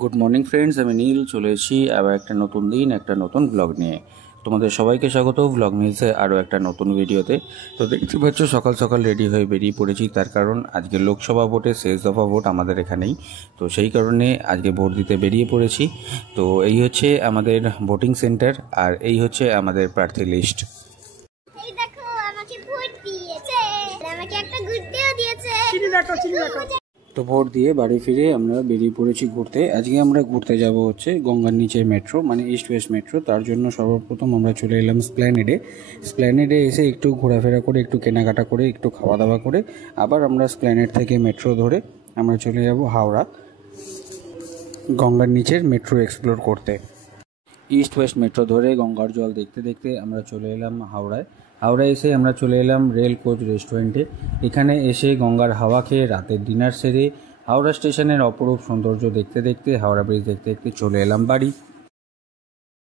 Good morning friends, আমি নীল চলে এসেছি আবার একটা নতুন দিন একটা নতুন ব্লগ নিয়ে। তোমাদের সবাইকে স্বাগত ব্লগ নিউজে আরও একটা নতুন ভিডিওতে। তো দেখতে পাচ্ছ সকাল সকাল রেডি হয়ে বেরিয়ে পড়েছি, তার কারণ আজকে লোকসভা ভোটে শেষ দফা ভোট আমাদের এখানেই। তো সেই কারণে আজকে ভোট দিতে বেরিয়ে পড়েছি। তো এই হচ্ছে আমাদের ভোটিং সেন্টার আর এই হচ্ছে আমাদের প্রার্থী লিস্ট। তো ভোট দিয়ে বাড়ি ফিরে আমরা বেরিয়ে পড়েছি ঘুরতে। আজকে আমরা ঘুরতে যাব হচ্ছে গঙ্গার নিচের মেট্রো মানে ইস্ট ওয়েস্ট মেট্রো। তার জন্য সর্বপ্রথম আমরা চলে এলাম স্প্ল্যানেডে এসে একটু ঘোরাফেরা করে, একটু কেনাকাটা করে, একটু খাওয়া দাওয়া করে আবার আমরা স্প্ল্যানেড থেকে মেট্রো ধরে আমরা চলে যাব হাওড়া গঙ্গার নিচের মেট্রো এক্সপ্লোর করতে। ইস্ট ওয়েস্ট মেট্রো ধরে গঙ্গার জল দেখতে দেখতে আমরা চলে এলাম হাওড়ায় এসে আমরা চলে এলাম রেল কোচ রেস্টুরেন্টে। এখানে এসে গঙ্গার হাওয়া খেয়ে রাতের ডিনার সেরে হাওড়া স্টেশনের অপরূপ সৌন্দর্য দেখতে দেখতে, হাওড়া ব্রিজ দেখতে দেখতে চলে এলাম বাড়ি।